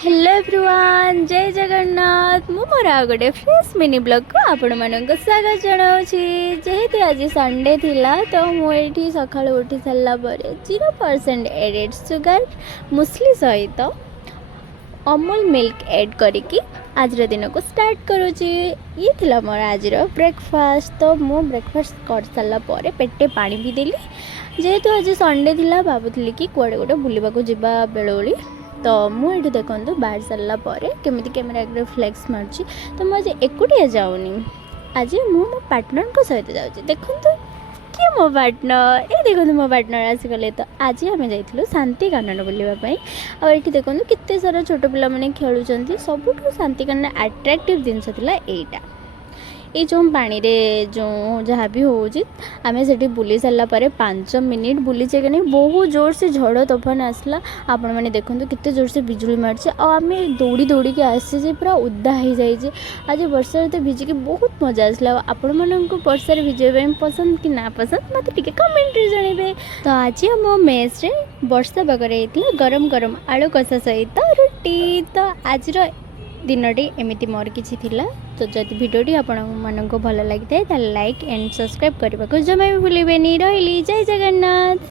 Hello everyone जय जगन्नाथ मु मोर आ गोटे फ्रेश मिनी ब्लॉग को आपण मानक स्वागत जनाऊँगी। जेहेतु आज संडे थिला तो मुझे सका उठी सारा 0% एडेड सुगर मुसली सहित अमूल मिल्क ऐड करके आज दिन को स्टार्ट करुँची। ये थिला मोर आज ब्रेकफास्ट। तो मु ब्रेकफास्ट कर सारा पर पेटे पानी पी देली। जेहेतु आज संडे थिला भावुली कि कुआडे गोटे बुलवाक जावा बेलोली तो मुझे देखो बाहर सारा केमी कैमेरा आगे फ्लेक्स मार्ची। तो मुझे एकुटिया जाऊनी आज मो पार्टनर सहित जाऊँगी। देखो किए मो पार्टनर ये देखो मो पार्टनर आसीगले। तो आज आम जाइलु शांति कानन बुलवाई और देखो केते सारा छोट पिला माने खेलुचंती। सबुठ शांति कानन अट्रैक्टिव जिनस एटा ये जो पानी रे जो जहाँ भी होची आमे सेठी बुली सारा 5 मिनिट बुलीचे कि नहीं बहुत जोर से झड़ तोफान आसला। आपण मैंने देखो कितने जोर से बिजुली मारचे और आम दौड़ी दौड़ी के आसी पूरा उदा हो जाए। आज वर्षा तो भिजिकी बहुत मजा आसला। आपण मानक वर्षा भिजे पसंद कि ना पसंद मत टे कमेंट जनइबे। तो आज मो मेस रे वर्षा बगर गरम गरम आलू कषा सहित रुटी। तो आज दिनटी एमती मोर किसी थिला। तो जब भिडियोटी आपको भल लगी था लाइक एंड सब्सक्राइब करने को जमा भी भूलें। रही जय जगन्नाथ।